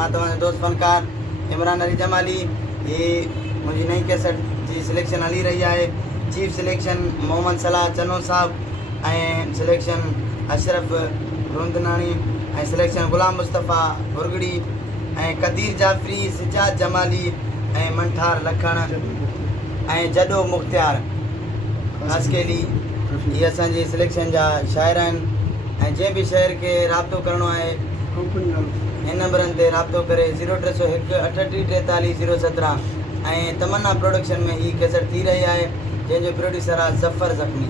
मां तव्हांजो दोस्त फनकार इमरान अली जमाली। ये मुंहिंजी नई कैसेट जी सिलेक्शन हली रही है। चीफ सिलेक्शन मोहम्मद सलाह चनो साहब ऐं सिलेक्शन अशरफ रुंदनानी ऐं सिलेक्शन गुलाम मुस्तफ़ा बुरगड़ी ऐं कदीर जाफ़री सिजाद जमाली ऐं मंठार लखण ऐं जडो मुख्तियार खासकेली। ये असांजी सिलेक्शन जा शाइर आहिनि ऐं जंहिं बि शहर खे राब्तो करिणो आहे इन नंबरनि ते राब्तो करे 0301 38 43 017 ऐं तमन्ना प्रोडक्शन में ही कैसेट थी रही है, जंहिंजो प्रोड्यूसर आहे ज़फ़र ज़ख़्मी।